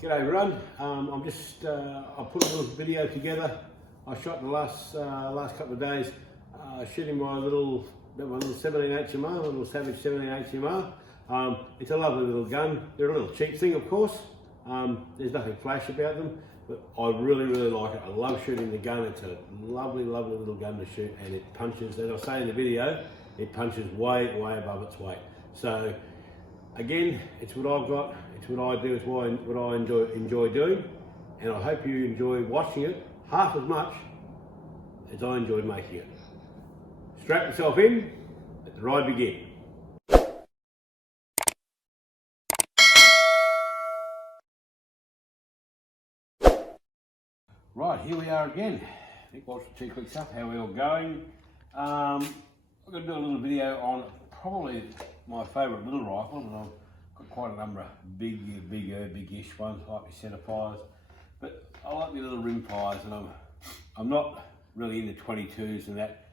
G'day everyone. I put a little video together. I shot in the last couple of days, shooting my little 17 HMR, little Savage 17 HMR. It's a lovely little gun. They're a little cheap thing, of course. There's nothing flash about them, but I really like it. I love shooting the gun. It's a lovely little gun to shoot, and it punches, as I say in the video, it punches way above its weight. So again, it's what I've got, it's what I do, it's what I enjoy doing, and I hope you enjoy watching it half as much as I enjoyed making it. Strap yourself in, let the ride begin. Right, here we are again. Nick Walsh with Two Quick Stuff. How are we all going? I'm going to do a little video on probably my favourite little rifle, and I've got quite a number of big-ish ones, like my centre fires, but I like the little rim fires, and I'm not really into 22s and that,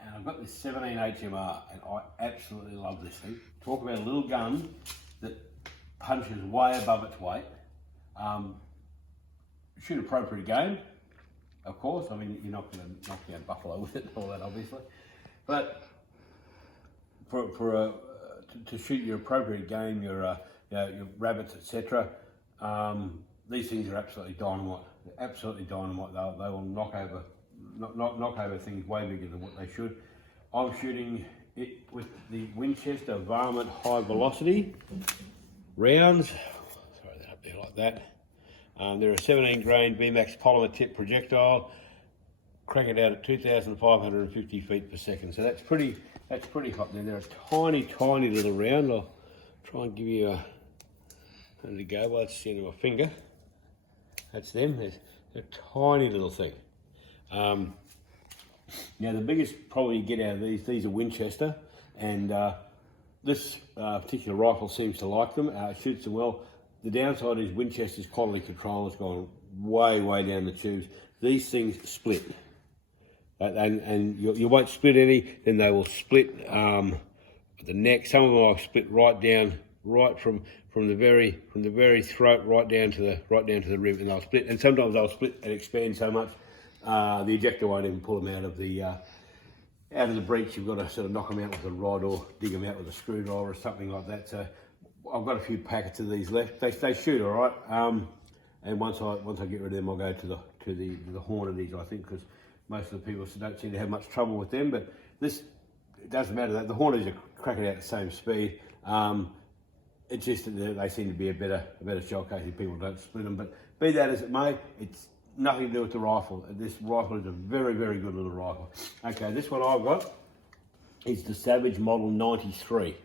and I've got this 17 HMR, and I absolutely love this thing. Talk about a little gun that punches way above its weight. Shoot appropriate game, of course. I mean, you're not going to knock down buffalo with it and all that, obviously, but to shoot your appropriate game, your rabbits, etc. These things are absolutely dynamite. They're absolutely dynamite. They will knock over things way bigger than what they should. I'm shooting it with the Winchester Varmint high velocity rounds. Throw that up there like that. They're a 17 grain VMAX polymer tip projectile, crank it out at 2,550 feet per second. So that's pretty hot there. They're a tiny little round. I'll try and give you a, there to go, well, that's the end of my finger. That's them, they're a tiny little thing. Now the biggest problem you get out of these are Winchester, and this particular rifle seems to like them, shoots them well. The downside is Winchester's quality control has gone way down the tubes. These things split. And you won't split any, then they will split the neck. Some of them will split right down, from the very throat right down to the rim, and they'll split. And sometimes they'll split and expand so much the ejector won't even pull them out of the breech. You've got to sort of knock them out with a rod or dig them out with a screwdriver or something like that. So I've got a few packets of these left. They shoot all right. And once I get rid of them, I'll go to the horn of these, I think, because most of the people don't seem to have much trouble with them, but this, it doesn't matter. That the Hornets are cracking out at the same speed. It's just that they seem to be a better shell casing. People don't split them, but be that as it may, it's nothing to do with the rifle. This rifle is a very good little rifle. Okay, this one I've got is the Savage Model 93.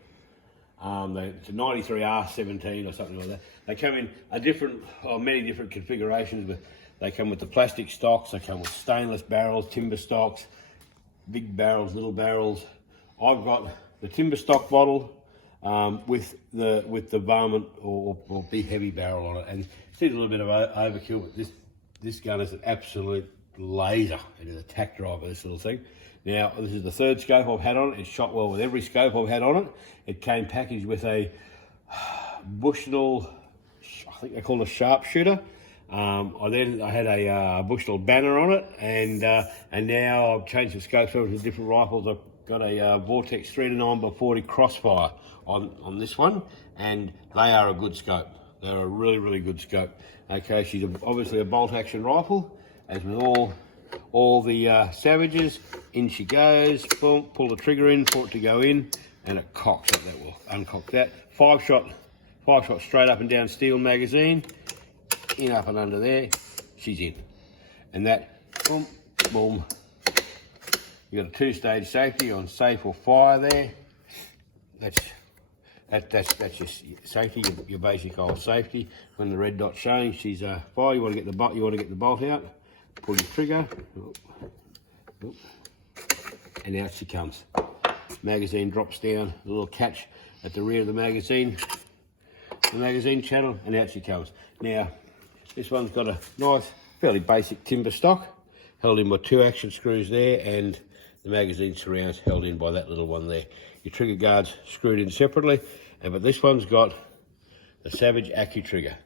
It's a 93R17 or something like that. They come in many different configurations, but they come with the plastic stocks, they come with stainless barrels, timber stocks, big barrels, little barrels. I've got the timber stock bottle with the varmint or big heavy barrel on it, and it's a little bit of overkill, but this gun is an absolute laser. It is a tack driver, this little thing. Now, this is the third scope I've had on it. It's shot well with every scope I've had on it. It came packaged with a Bushnell, I think they call it a sharpshooter. I had a Bushnell banner on it, and now I've changed the scopes over to different rifles. I've got a Vortex 3-9x40 Crossfire on this one, and they are a good scope. They're a really good scope. Okay, she's obviously a bolt action rifle, as with all the Savages. In she goes, boom, pull the trigger in for it to go in, and it cocks it. That will uncock that. Five shot straight up and down steel magazine. In, up and under there, she's in. And that, boom. You got a two-stage safety on safe or fire there. That's your safety, your basic old safety. When the red dot's showing, she's fire. You want to get the bolt out. Pull your trigger, and out she comes. Magazine drops down, a little catch at the rear of the magazine channel, and out she comes. Now, this one's got a nice, fairly basic timber stock, held in by 2 action screws there, and the magazine surrounds held in by that little one there. Your trigger guard's screwed in separately, but this one's got the Savage Accu trigger.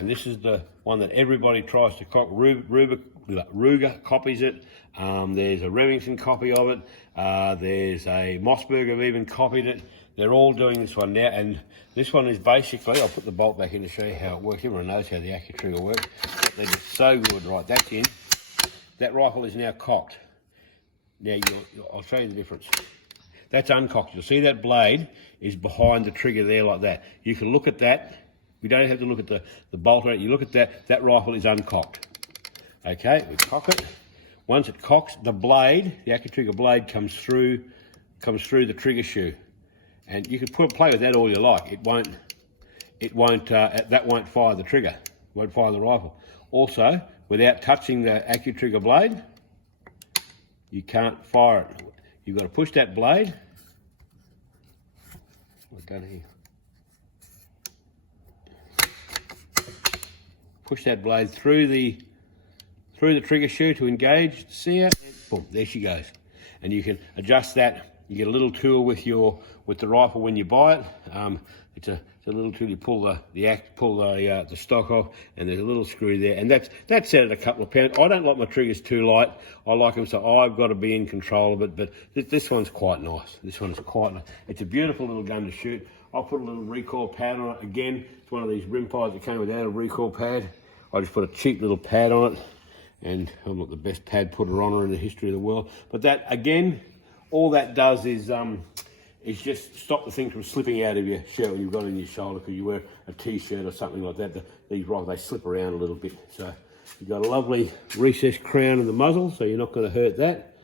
and this is the one that everybody tries to copy. Ruger copies it. There's a Remington copy of it. There's a Mossberg have even copied it. They're all doing this one now, and this one is basically, I'll put the bolt back in to show you how it works. Everyone knows how the AccuTrigger works. They're just so good. Right, that's in. That rifle is now cocked. Now, I'll show you the difference. That's uncocked. You'll see that blade is behind the trigger there like that. You can look at that. We don't have to look at the bolt. You look at that. That rifle is uncocked. Okay, we cock it. Once it cocks, the blade, the AccuTrigger blade, comes through the trigger shoe, and you can play with that all you like. That won't fire the trigger. Won't fire the rifle. Also, without touching the AccuTrigger blade, you can't fire it. You've got to push that blade. What's done here? Push that blade through the trigger shoe to engage the sear. Boom, there she goes. And you can adjust that. You get a little tool with the rifle when you buy it. It's a little tool. You pull the stock off, and there's a little screw there, and that's set at a couple of pounds. I don't like my triggers too light. I like them so I've got to be in control of it. But this one's quite nice. This one's quite nice. It's a beautiful little gun to shoot. I'll put a little recoil pad on it. Again, it's one of these rimfires that came without a recoil pad. I just put a cheap little pad on it, and I'm not the best pad putter on in the history of the world. But that, again, all that does is just stop the thing from slipping out of your shirt when you've got it on your shoulder, because you wear a t-shirt or something like that. These rifles, they slip around a little bit. So you've got a lovely recessed crown in the muzzle, so you're not going to hurt that.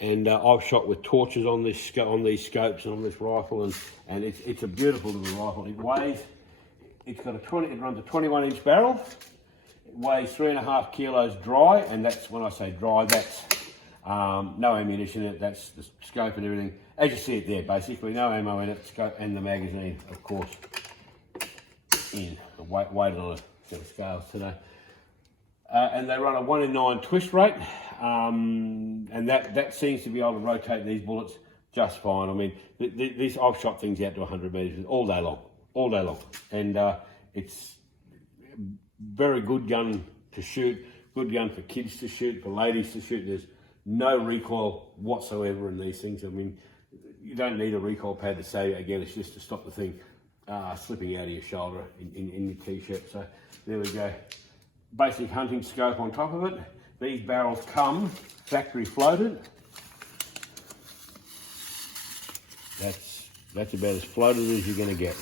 And I've shot with torches on these scopes and on this rifle, and it's a beautiful little rifle. It runs a 21-inch barrel. It weighs 3.5 kilos dry, and that's, when I say dry, that's no ammunition in it. That's the scope and everything. As you see it there, basically, no ammo in it, scope and the magazine, of course, in. I weighed on a set of scales today. And they run a 1 in 9 twist rate, and that seems to be able to rotate these bullets just fine. I mean, I've shot things out to 100 metres all day long, and it's a very good gun to shoot, good gun for kids to shoot, for ladies to shoot. There's no recoil whatsoever in these things. I mean, you don't need a recoil pad to save it. Again, it's just to stop the thing slipping out of your shoulder in your t-shirt. So there we go. Basic hunting scope on top of it. These barrels come factory floated. That's about as floated as you're going to get.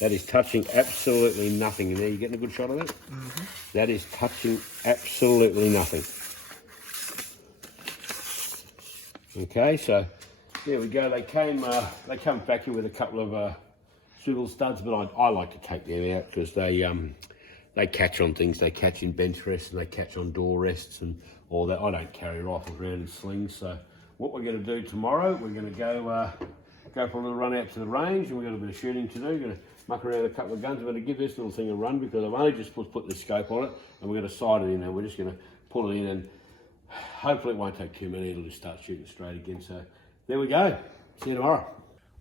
That is touching absolutely nothing. And there, you getting a good shot of that? Mm-hmm. That is touching absolutely nothing. Okay, so there we go. They come factory with a couple of swivel studs, but I like to take them out because they catch on things. They catch in bench rests, and they catch on door rests and all that. I don't carry rifles around in slings. So what we're going to do tomorrow, we're going to go for a little run out to the range, and we've got a bit of shooting to do. We're going to muck around a couple of guns. We're going to give this little thing a run because I've only just put the scope on it, and we're going to sight it in, and we're just going to pull it in, and hopefully it won't take too many. It'll just start shooting straight again. So there we go. See you tomorrow.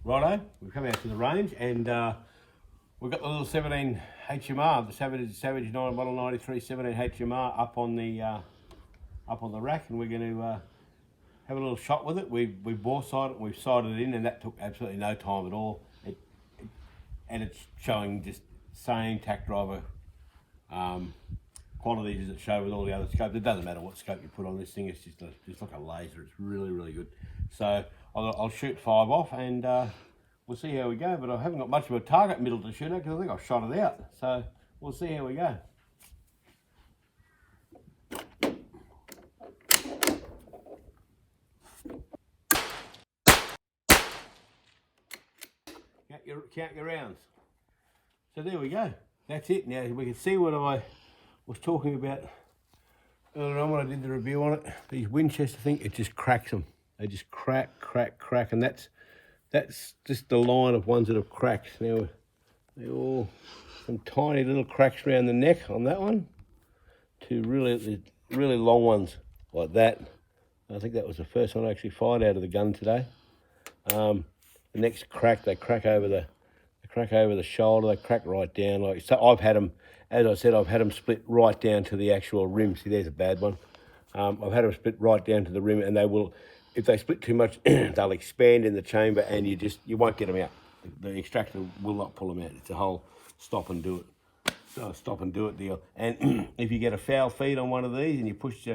Righto, we've come out to the range, and we've got the little 17 HMR, the Savage Model 93 17 HMR up on the rack, and we're going to have a little shot with it. We've bore sighted it, and we've sighted it in, and that took absolutely no time at all. And it's showing just same tack driver qualities as it showed with all the other scopes. It doesn't matter what scope you put on this thing, it's just like a laser. It's really, really good. So I'll shoot 5 off, and we'll see how we go. But I haven't got much of a target middle to shoot at because I think I've shot it out. So we'll see how we go. Count your rounds. So there we go. That's it. Now we can see what I was talking about earlier on when I did the review on it. These Winchester things, it just cracks them. They just crack, and that's just the line of ones that have cracked. Now they're all some tiny little cracks around the neck on that one, to really long ones like that. I think that was the first one I actually fired out of the gun today. The next crack, they crack over the crack over the shoulder, they crack right down. Like so, I've had them, as I said, I've had them split right down to the actual rim. See, there's a bad one. I've had them split right down to the rim, and they will, if they split too much, they'll expand in the chamber, and you won't get them out. The extractor will not pull them out. It's a whole stop and do it deal. And if you get a foul feed on one of these and you push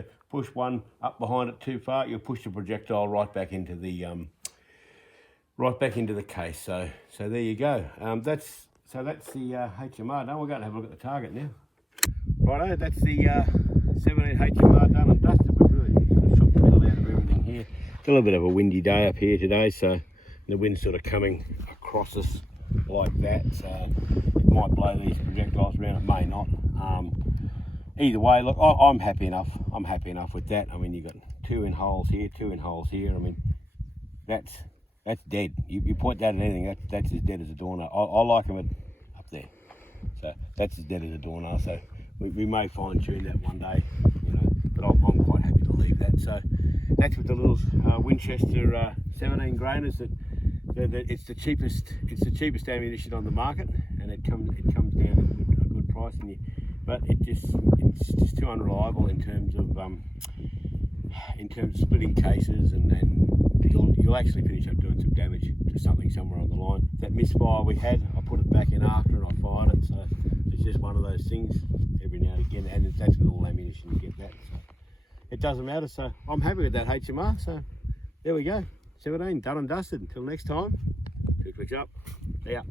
one up behind it too far, you'll push the projectile right back into the case. So there you go. That's the HMR done. We're going to have a look at the target now. Righto, that's the 17 HMR done and dusted. We've really shot the middle out of everything here. It's a little bit of a windy day up here today, so the wind's sort of coming across us like that. So it might blow these projectiles around. It may not. Either way, look, I'm happy enough. I'm happy enough with that. I mean, you've got 2 in holes here, 2 in holes here. I mean, that's dead. You point that at anything, that's as dead as a doornail. I like them up there. So that's as dead as a doornail. So we may fine tune that one day, but I'm quite happy to leave that. So that's with the little Winchester 17 grainers. That it's the cheapest ammunition on the market, and it comes down at a good price. But it's just too unreliable in terms of splitting cases, and you'll actually finish up doing some damage to something somewhere on the line. That misfire we had, I put it back in after and I fired it. So it's just one of those things every now and again, and that's with all ammunition you get that. So it doesn't matter. So I'm happy with that HMR. So there we go. 17 done and dusted. Until next time, 2 clicks up. See ya.